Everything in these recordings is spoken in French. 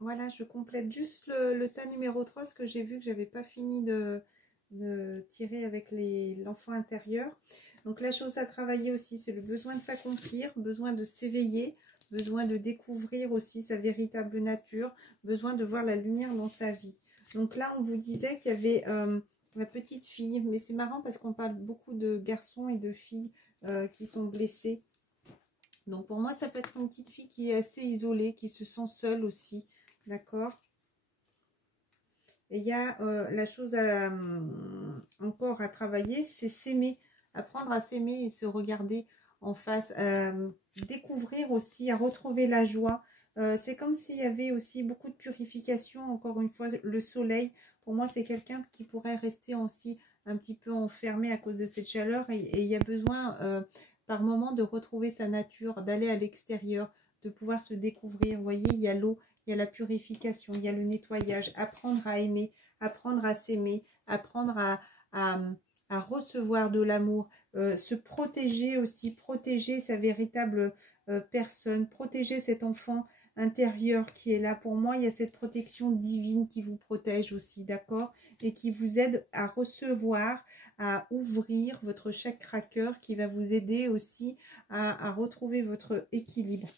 Voilà, je complète juste le tas numéro 3, ce que j'ai vu que j'avais pas fini de tirer avec l'enfant intérieur. Donc la chose à travailler aussi, c'est le besoin de s'accomplir, besoin de s'éveiller, besoin de découvrir aussi sa véritable nature, besoin de voir la lumière dans sa vie. Donc là, on vous disait qu'il y avait la petite fille, mais c'est marrant parce qu'on parle beaucoup de garçons et de filles qui sont blessés. Donc pour moi, ça peut être une petite fille qui est assez isolée, qui se sent seule aussi, d'accord? Et il y a la chose encore à travailler, c'est s'aimer, apprendre à s'aimer et se regarder en face, découvrir aussi, à retrouver la joie. C'est comme s'il y avait aussi beaucoup de purification, encore une fois, le soleil. Pour moi, c'est quelqu'un qui pourrait rester aussi un petit peu enfermé à cause de cette chaleur et il y a besoin par moment de retrouver sa nature, d'aller à l'extérieur, de pouvoir se découvrir. Vous voyez, il y a l'eau, il y a la purification, il y a le nettoyage, apprendre à aimer, apprendre à s'aimer, apprendre à, à recevoir de l'amour, se protéger aussi, protéger sa véritable personne, protéger cet enfant intérieur qui est là. Pour moi, il y a cette protection divine qui vous protège aussi, d'accord? Et qui vous aide à recevoir, à ouvrir votre chakra cœur, qui va vous aider aussi à retrouver votre équilibre.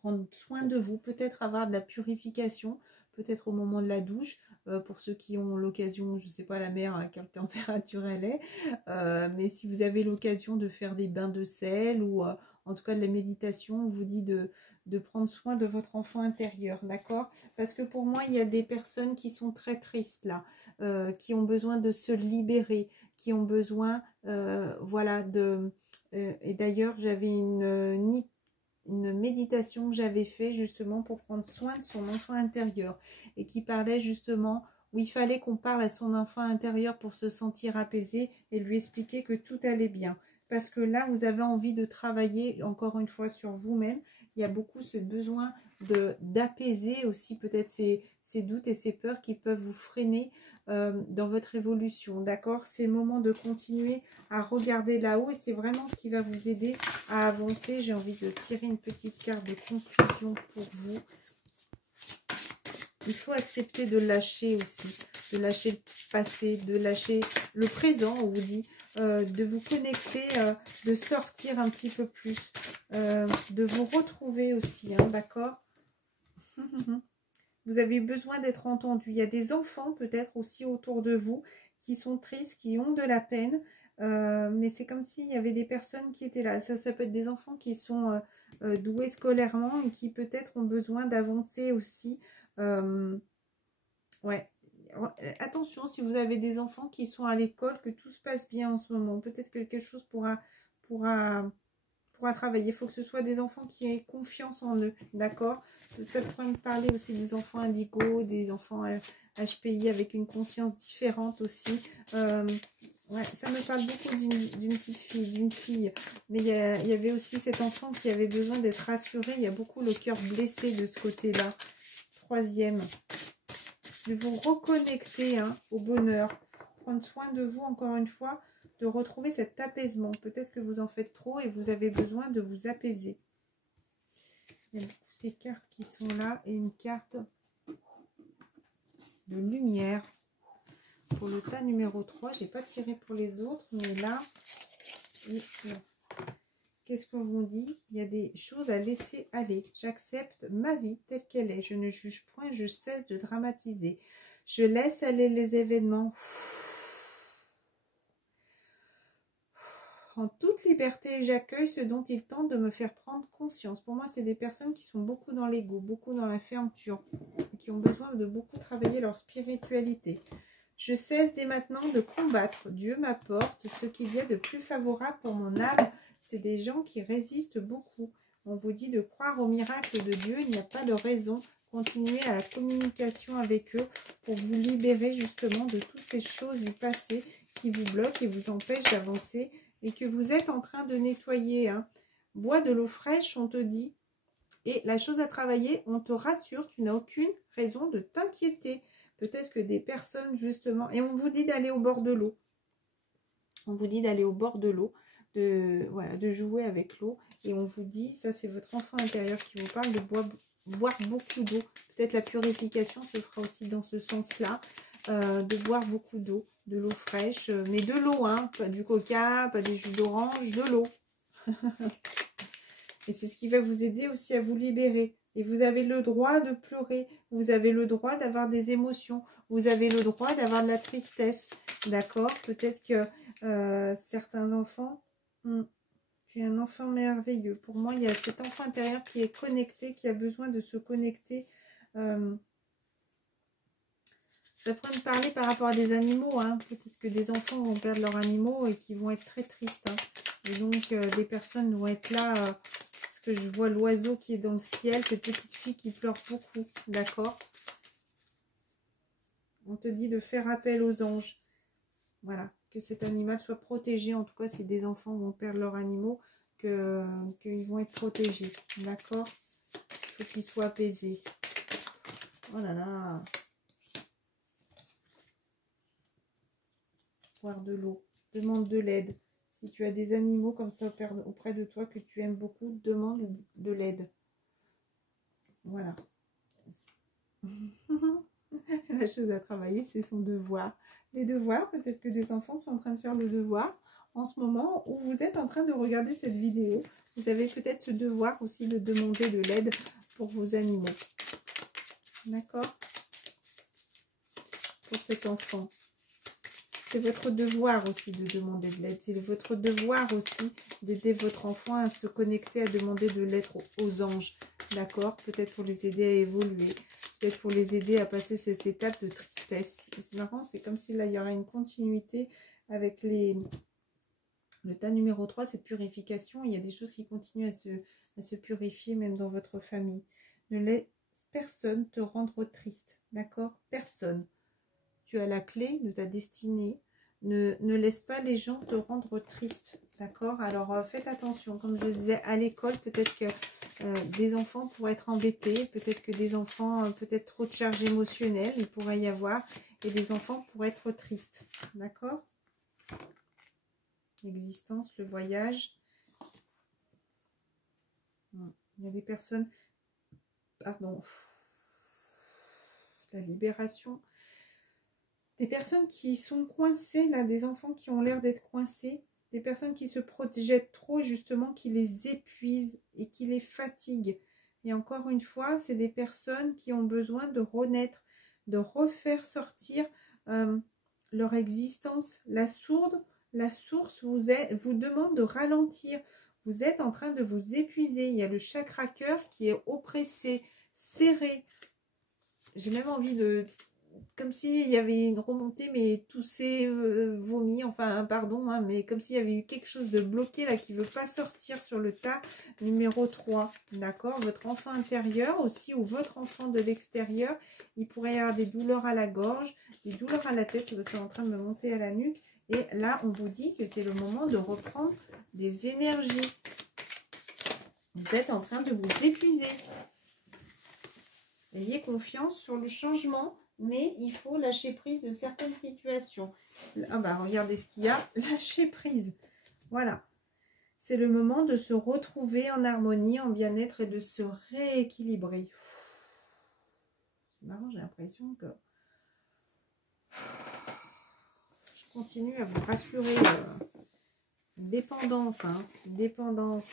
Prendre soin de vous, peut-être avoir de la purification, peut-être au moment de la douche, pour ceux qui ont l'occasion, je ne sais pas la mer à quelle température elle est, mais si vous avez l'occasion de faire des bains de sel ou en tout cas de la méditation, on vous dit de prendre soin de votre enfant intérieur, d'accord? Parce que pour moi, il y a des personnes qui sont très tristes là, qui ont besoin de se libérer, qui ont besoin, voilà, de... et d'ailleurs, j'avais une méditation que j'avais fait justement pour prendre soin de son enfant intérieur et qui parlait justement où il fallait qu'on parle à son enfant intérieur pour se sentir apaisé et lui expliquer que tout allait bien. Parce que là, vous avez envie de travailler encore une fois sur vous-même. Il y a beaucoup ce besoin d'apaiser aussi peut-être ces doutes et ces peurs qui peuvent vous freiner dans votre évolution. D'accord? C'est le moment de continuer à regarder là-haut et c'est vraiment ce qui va vous aider à avancer. J'ai envie de tirer une petite carte de conclusion pour vous. Il faut accepter de lâcher aussi, de lâcher le passé, de lâcher le présent, on vous dit, de vous connecter, de sortir un petit peu plus, de vous retrouver aussi, hein, d'accord? Vous avez besoin d'être entendu. Il y a des enfants peut-être aussi autour de vous qui sont tristes, qui ont de la peine, mais c'est comme s'il y avait des personnes qui étaient là. Ça peut être des enfants qui sont doués scolairement et qui peut-être ont besoin d'avancer aussi. Ouais. Attention, si vous avez des enfants qui sont à l'école, que tout se passe bien en ce moment, peut-être que quelque chose pourra travailler. Il faut que ce soit des enfants qui aient confiance en eux, d'accord? Ça pourrait me parler aussi des enfants indigo, des enfants HPI avec une conscience différente aussi. Ouais, ça me parle beaucoup d'une petite fille, d'une fille. Mais il y avait aussi cet enfant qui avait besoin d'être rassuré. Il y a beaucoup le cœur blessé de ce côté-là. Troisième. De vous reconnecter au bonheur. Prendre soin de vous encore une fois. De retrouver cet apaisement. Peut-être que vous en faites trop et vous avez besoin de vous apaiser. Il y a beaucoup ces cartes qui sont là et une carte de lumière. Pour le tas numéro 3, je n'ai pas tiré pour les autres, mais là, qu'est-ce qu'on vous dit? Il y a des choses à laisser aller. J'accepte ma vie telle qu'elle est. Je ne juge point, je cesse de dramatiser. Je laisse aller les événements. En toute liberté, j'accueille ce dont ils tentent de me faire prendre conscience. Pour moi, c'est des personnes qui sont beaucoup dans l'ego, beaucoup dans la fermeture, qui ont besoin de beaucoup travailler leur spiritualité. Je cesse dès maintenant de combattre. Dieu m'apporte ce qu'il y a de plus favorable pour mon âme. C'est des gens qui résistent beaucoup. On vous dit de croire au miracle de Dieu. Il n'y a pas de raison. Continuez à la communication avec eux pour vous libérer justement de toutes ces choses du passé qui vous bloquent et vous empêchent d'avancer et que vous êtes en train de nettoyer. Bois de l'eau fraîche, on te dit. Et la chose à travailler, on te rassure, tu n'as aucune raison de t'inquiéter. Peut-être que des personnes, justement, et on vous dit d'aller au bord de l'eau. On vous dit d'aller au bord de l'eau, voilà, de jouer avec l'eau. Et on vous dit, ça c'est votre enfant intérieur qui vous parle, de boire beaucoup d'eau. Peut-être la purification se fera aussi dans ce sens-là. De boire beaucoup d'eau, de l'eau fraîche. Mais de l'eau, hein, pas du coca, pas des jus d'orange, de l'eau. Et c'est ce qui va vous aider aussi à vous libérer. Et vous avez le droit de pleurer. Vous avez le droit d'avoir des émotions. Vous avez le droit d'avoir de la tristesse. D'accord? Peut-être que certains enfants... J'ai un enfant merveilleux. Pour moi, il y a cet enfant intérieur qui est connecté, qui a besoin de se connecter. Ça pourrait me parler par rapport à des animaux. Hein. Peut-être que des enfants vont perdre leurs animaux et qui vont être très tristes. Hein. Et donc, des personnes vont être là... parce que je vois l'oiseau qui est dans le ciel. Cette petite fille qui pleure beaucoup. D'accord? On te dit de faire appel aux anges. Voilà. Que cet animal soit protégé. En tout cas, si des enfants vont perdre leurs animaux, qu'ils vont être protégés. D'accord? Il faut qu'ils soient apaisés. Oh là là. Boire de l'eau. Demande de l'aide. Si tu as des animaux comme ça auprès de toi que tu aimes beaucoup, demande de l'aide. Voilà. La chose à travailler, c'est son devoir. Les devoirs, peut-être que des enfants sont en train de faire le devoir en ce moment où vous êtes en train de regarder cette vidéo. Vous avez peut-être ce devoir aussi de demander de l'aide pour vos animaux. D'accord? Pour cet enfant. C'est votre devoir aussi de demander de l'aide. C'est votre devoir aussi d'aider votre enfant à se connecter, à demander de l'aide aux anges. D'accord? Peut-être pour les aider à évoluer. Peut-être pour les aider à passer cette étape de tristesse. C'est marrant, c'est comme si là, il y aurait une continuité avec le tas numéro 3, cette purification. Il y a des choses qui continuent à se purifier, même dans votre famille. Ne laisse personne te rendre triste. D'accord? Personne. Tu as la clé de ta destinée. Ne laisse pas les gens te rendre triste. D'accord? Alors, faites attention. Comme je disais, à l'école, peut-être que des enfants pourraient être embêtés. Peut-être que des enfants, peut-être trop de charge émotionnelle, il pourrait y avoir. Et des enfants pourraient être tristes. D'accord? L'existence, le voyage. Il y a des personnes... Pardon. La libération. Des personnes qui sont coincées, là, des enfants qui ont l'air d'être coincés, des personnes qui se projettent trop, justement, qui les épuisent et qui les fatiguent. Et encore une fois, c'est des personnes qui ont besoin de renaître, de refaire sortir leur existence. La source vous demande de ralentir. Vous êtes en train de vous épuiser. Il y a le chakra cœur qui est oppressé, serré. J'ai même envie de... Comme s'il y avait une remontée, mais toussé, vomi, enfin, pardon, hein, mais comme s'il y avait eu quelque chose de bloqué, là, qui ne veut pas sortir sur le tas numéro 3, d'accord? Votre enfant intérieur aussi, ou votre enfant de l'extérieur, il pourrait y avoir des douleurs à la gorge, des douleurs à la tête, c'est en train de me monter à la nuque, et là, on vous dit que c'est le moment de reprendre des énergies. Vous êtes en train de vous épuiser. Ayez confiance sur le changement, mais il faut lâcher prise de certaines situations. Ah bah, regardez ce qu'il y a, lâcher prise. Voilà. C'est le moment de se retrouver en harmonie, en bien-être et de se rééquilibrer. C'est marrant, j'ai l'impression que... Je continue à vous rassurer. Dépendance, hein. Dépendance.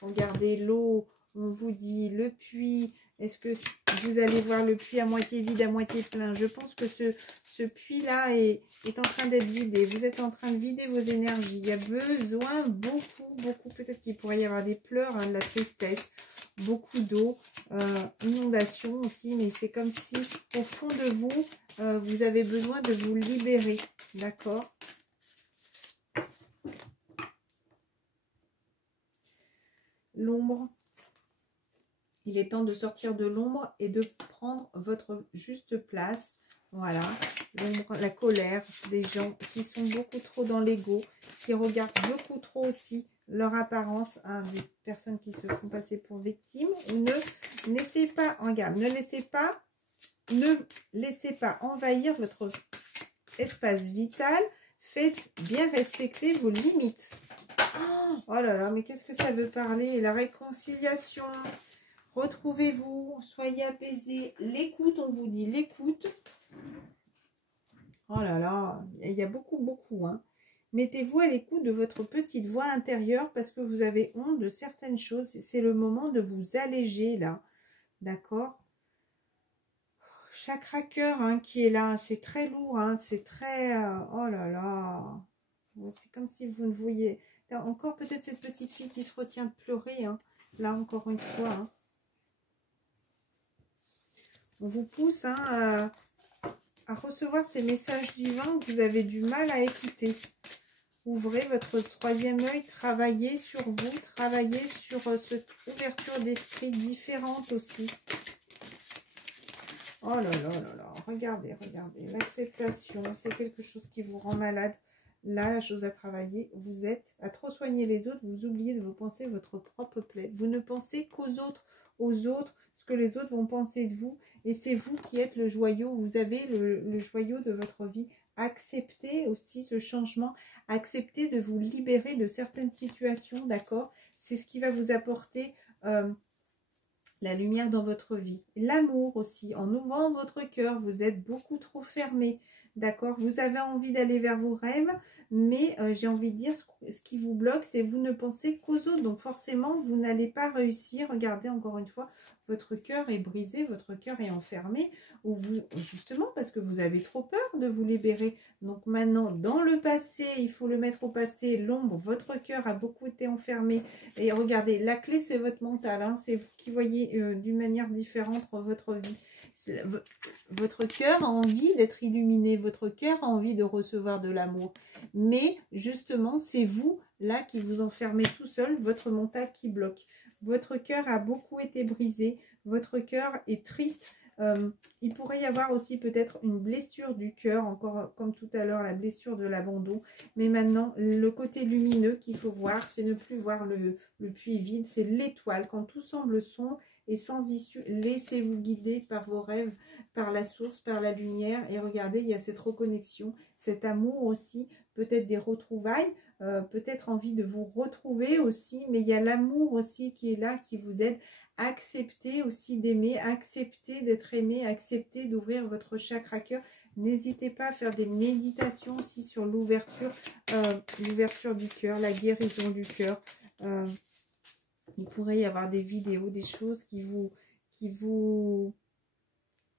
Regardez l'eau, on vous dit le puits. Est-ce que vous allez voir le puits à moitié vide, à moitié plein? Je pense que ce puits-là est en train d'être vidé. Vous êtes en train de vider vos énergies. Il y a besoin beaucoup, peut-être qu'il pourrait y avoir des pleurs, hein, de la tristesse, beaucoup d'eau, inondation aussi. Mais c'est comme si, au fond de vous, vous avez besoin de vous libérer. D'accord? L'ombre. Il est temps de sortir de l'ombre et de prendre votre juste place. Voilà, l'ombre, la colère des gens qui sont beaucoup trop dans l'ego, qui regardent beaucoup trop aussi leur apparence, hein, des personnes qui se font passer pour victimes. Ou ne laissez pas, regarde, ne laissez pas envahir votre espace vital. Faites bien respecter vos limites. Oh là là, mais qu'est-ce que ça veut parler? La réconciliation. Retrouvez-vous, soyez apaisés. L'écoute, on vous dit l'écoute. Oh là là, il y a beaucoup, hein. Mettez-vous à l'écoute de votre petite voix intérieure parce que vous avez honte de certaines choses. C'est le moment de vous alléger là. D'accord? Chakra cœur hein, qui est là, c'est très lourd, hein, c'est très... oh là là. C'est comme si vous ne voyez... Là, encore peut-être cette petite fille qui se retient de pleurer. Hein. Là, encore une fois. Hein. On vous pousse hein, à recevoir ces messages divins que vous avez du mal à écouter. Ouvrez votre troisième œil, travaillez sur vous, travaillez sur cette ouverture d'esprit différente aussi. Oh là là là là, regardez, regardez, l'acceptation, c'est quelque chose qui vous rend malade. Là, la chose à travailler, vous êtes à trop soigner les autres, vous oubliez de vous penser votre propre plaie. Vous ne pensez qu'aux autres, ce que les autres vont penser de vous. Et c'est vous qui êtes le joyau, vous avez le joyau de votre vie. Acceptez aussi ce changement, acceptez de vous libérer de certaines situations, d'accord? C'est ce qui va vous apporter la lumière dans votre vie. L'amour aussi, en ouvrant votre cœur, vous êtes beaucoup trop fermé, d'accord? Vous avez envie d'aller vers vos rêves, mais j'ai envie de dire, ce qui vous bloque, c'est vous ne pensez qu'aux autres. Donc forcément, vous n'allez pas réussir. Regardez, encore une fois, votre cœur est brisé, votre cœur est enfermé, ou vous, justement, parce que vous avez trop peur de vous libérer. Donc maintenant, dans le passé, il faut le mettre au passé, l'ombre, votre cœur a beaucoup été enfermé. Et regardez, la clé, c'est votre mental, hein, c'est vous qui voyez d'une manière différente votre vie. Votre cœur a envie d'être illuminé, votre cœur a envie de recevoir de l'amour. Mais justement, c'est vous, là, qui vous enfermez tout seul, votre mental qui bloque. Votre cœur a beaucoup été brisé, votre cœur est triste. Il pourrait y avoir aussi peut-être une blessure du cœur, encore comme tout à l'heure, la blessure de l'abandon. Mais maintenant, le côté lumineux qu'il faut voir, c'est ne plus voir le puits vide, c'est l'étoile. Quand tout semble sombre et sans issue, laissez-vous guider par vos rêves, par la source, par la lumière. Et regardez, il y a cette reconnexion, cet amour aussi, peut-être des retrouvailles, peut-être envie de vous retrouver aussi. Mais il y a l'amour aussi qui est là, qui vous aide. Acceptez aussi d'aimer, acceptez d'être aimé, acceptez d'ouvrir votre chakra cœur. N'hésitez pas à faire des méditations aussi sur l'ouverture du cœur, la guérison du cœur. Il pourrait y avoir des vidéos, des choses qui vous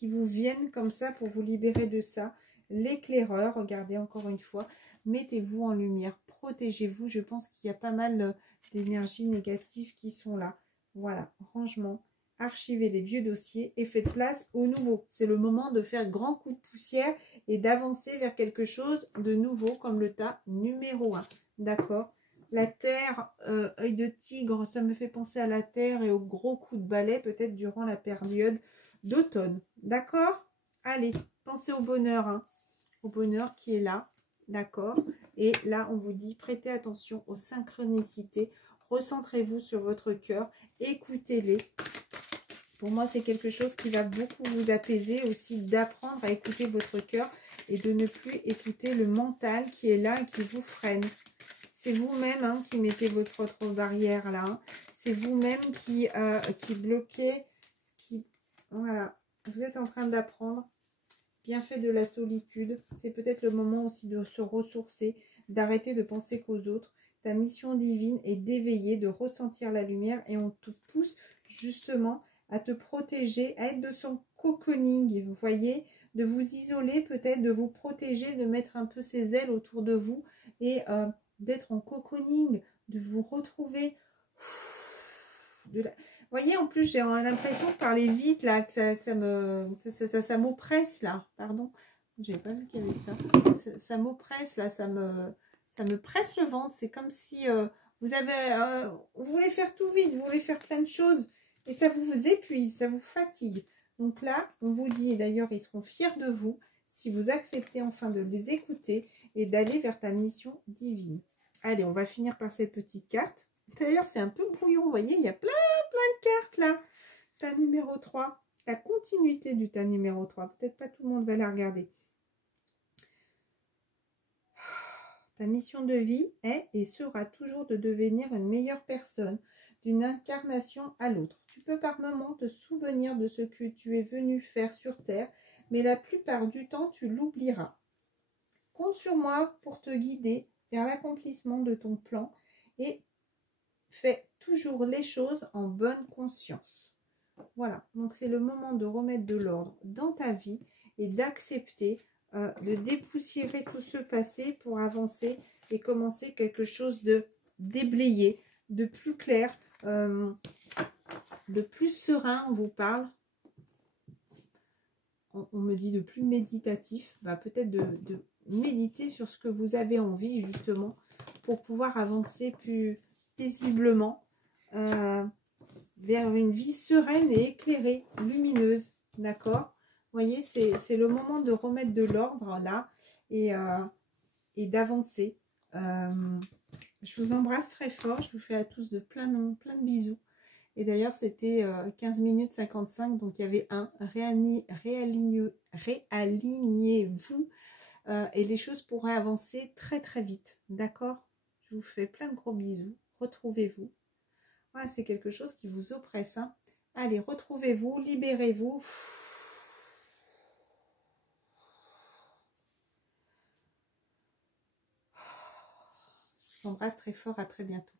viennent comme ça pour vous libérer de ça. L'éclaireur, regardez encore une fois, mettez-vous en lumière, protégez-vous. Je pense qu'il y a pas mal d'énergies négatives qui sont là. Voilà, rangement, archivez les vieux dossiers et faites place au nouveau. C'est le moment de faire grand coup de poussière et d'avancer vers quelque chose de nouveau comme le tas numéro 1. D'accord? La terre, œil de tigre, ça me fait penser à la terre et au gros coup de balai peut-être durant la période d'automne. D'accord? Allez, pensez au bonheur, hein, au bonheur qui est là. D'accord? Et là, on vous dit, prêtez attention aux synchronicités. Recentrez-vous sur votre cœur, écoutez-les. Pour moi, c'est quelque chose qui va beaucoup vous apaiser aussi, d'apprendre à écouter votre cœur et de ne plus écouter le mental qui est là et qui vous freine. C'est vous-même hein, qui mettez votre autre barrière là. Hein. C'est vous-même qui bloquez. Voilà. Vous êtes en train d'apprendre. Bienfait de la solitude. C'est peut-être le moment aussi de se ressourcer, d'arrêter de penser qu'aux autres. Ta mission divine est d'éveiller, de ressentir la lumière et on te pousse justement à te protéger, à être de son cocooning, vous voyez, de vous isoler peut-être, de vous protéger, de mettre un peu ses ailes autour de vous et d'être en cocooning, de vous retrouver. Vous voyez, en plus, j'ai l'impression de parler vite, là, que ça m'oppresse, là. Pardon, j'avais pas vu qu'il y avait ça. Ça m'oppresse, là, ça me presse le ventre. C'est comme si vous voulez faire tout vite, vous voulez faire plein de choses. Et ça vous épuise, ça vous fatigue. Donc là, on vous dit, et d'ailleurs, ils seront fiers de vous, si vous acceptez enfin de les écouter et d'aller vers ta mission divine. Allez, on va finir par cette petite carte. D'ailleurs, c'est un peu brouillon, vous voyez, il y a plein de cartes là. Tas numéro 3, la continuité du tas numéro 3. Peut-être pas tout le monde va la regarder. Ta mission de vie est et sera toujours de devenir une meilleure personne, d'une incarnation à l'autre. Tu peux par moments te souvenir de ce que tu es venu faire sur Terre, mais la plupart du temps, tu l'oublieras. Compte sur moi pour te guider vers l'accomplissement de ton plan et fais toujours les choses en bonne conscience. Voilà, donc c'est le moment de remettre de l'ordre dans ta vie et d'accepter de dépoussiérer tout ce passé pour avancer et commencer quelque chose de déblayé, de plus clair, de plus serein. On vous parle, on me dit de plus méditatif, bah, peut-être de méditer sur ce que vous avez envie justement pour pouvoir avancer plus paisiblement vers une vie sereine et éclairée, lumineuse, d'accord? Vous voyez, c'est le moment de remettre de l'ordre là et d'avancer. Je vous embrasse très fort, je vous fais à tous de plein de bisous. Et d'ailleurs, c'était 15 minutes 55, donc il y avait réalignez-vous et les choses pourraient avancer très très vite, d'accord? Je vous fais plein de gros bisous, retrouvez-vous. Voilà, c'est quelque chose qui vous oppresse, hein. Allez, retrouvez-vous, libérez-vous. Je vous embrasse très fort, à très bientôt.